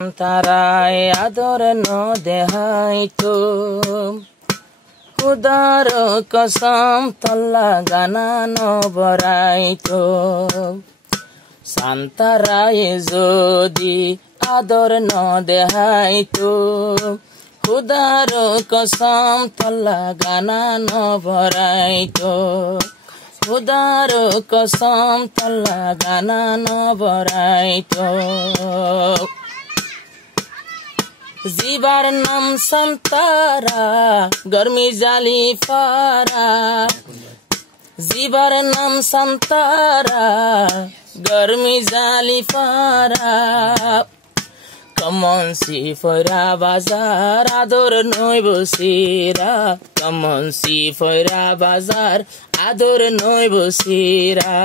তারায় আদর ন দেহাইতো খুদার কসম তল্লা গানা ন বরাইতো সান্তারায় যদি আদর ন দেহাইতো খুদার কসম তল্লা গানা ন বরাইতো খুদার কসম তল্লা গানা ন বরাইতো জীবার নাম সন্তারা গরমি জালি ফারা জীবার নাম সন্তারা গরমি জালি ফারা কমন সি ফয়রা বাজার আদর নই বসিরা কমন সি ফয়রা বাজার আদর নই বসিরা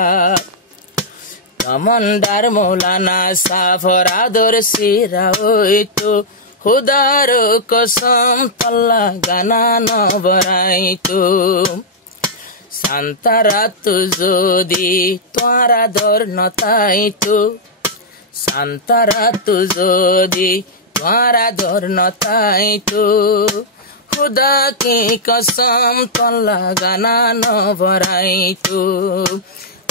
কমান্ডার মৌলানা সাফর আদর সিরা ওইতো খুদার কসম তল্লা গানা ন বরাইতো সান্তারা তু যদি তোমার আদর নতাইতো সান্তারা তু যদি তোমার আদর নতাইতো খুদা কি কসম তল্লা গানা ন বরাইতো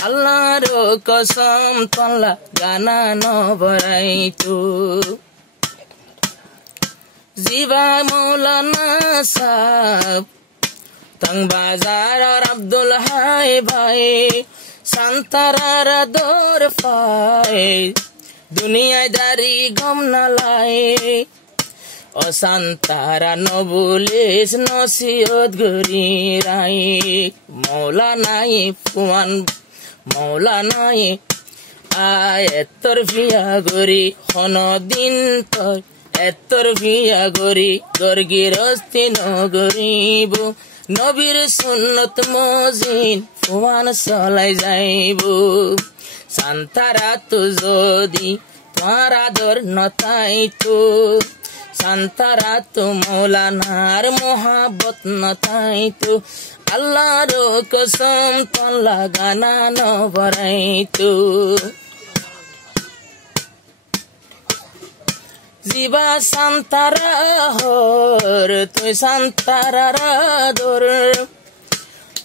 আল্লাহর কসম তল্লা গানা ন বরাইতো জিবা মৌলানা সাহেব তং বাজার আর আব্দুল হাই ভাই সান্তারার দর পায় দুনিয়ায় দারি গম নালাই ও সান্তারা নবুলিস নসিহত গরি রাই মৌলানাই ফুয়ান মৌলানাই আয় এতর ফিয়া গরি হন দিন তর এতর ফিয়া গরি গরগিরস্তি নগরিব নবীর সুন্নত মজিন ফুয়ান চলাই যাইব সান্তারা তু যদি তোমার আদর নতাইতো সান্তারা তু মৌলানার মোহাব্বত নতাইতো আল্লাহর কসম তল্লা গানা ন বরাইতো জিবা সান্তারা হর তুই সান্তারার আদর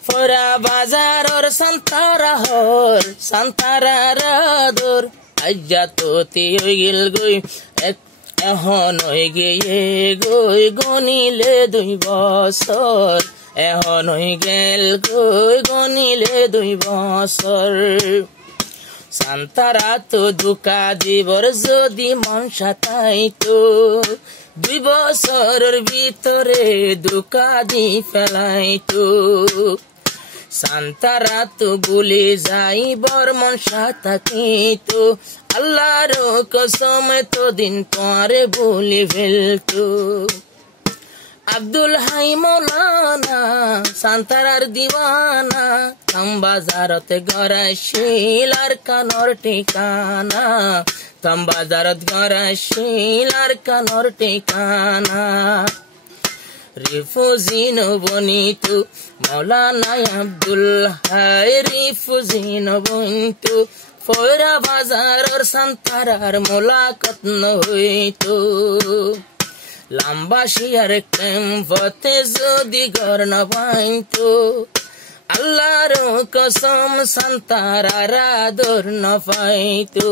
ফরা বাজারর সান্তারা হর সান্তারার আদর আজ্জা তো তি গিল গই এখন হয়ে গিয়ে গই গনিলে 2 বছর এখন হয়ে গেল গই গনিলে 2 বছর সান্তারা তো দুকা দিবর যদি মন সাতাইতো 2 বছরের ভিতরে দুকা দি ফেলাইতো সান্তারা তো ভুলে যাইবর মন সাতাইতো আল্লাহর কসম তো দিন পরে ভুলে ফেলতো আব্দুল হাই মৌলানা সান্তারার দিওয়ানা তম বাজারতে গড়াইছিল আর কানর ঠিকানা তম বাজারত গড়াইছিল আর কানর ঠিকানা রিফুজিন বনিতু মৌলানা আব্দুল হাই রিফুজিন বনিতু ফয়রা বাজারর সান্তারার মোলাকাত ন হইতো লম্বা শিয়ার কেমতে যদি ঘর ন পাইতো আল্লাহর কসম সান্তারার আদর ন পাইতো।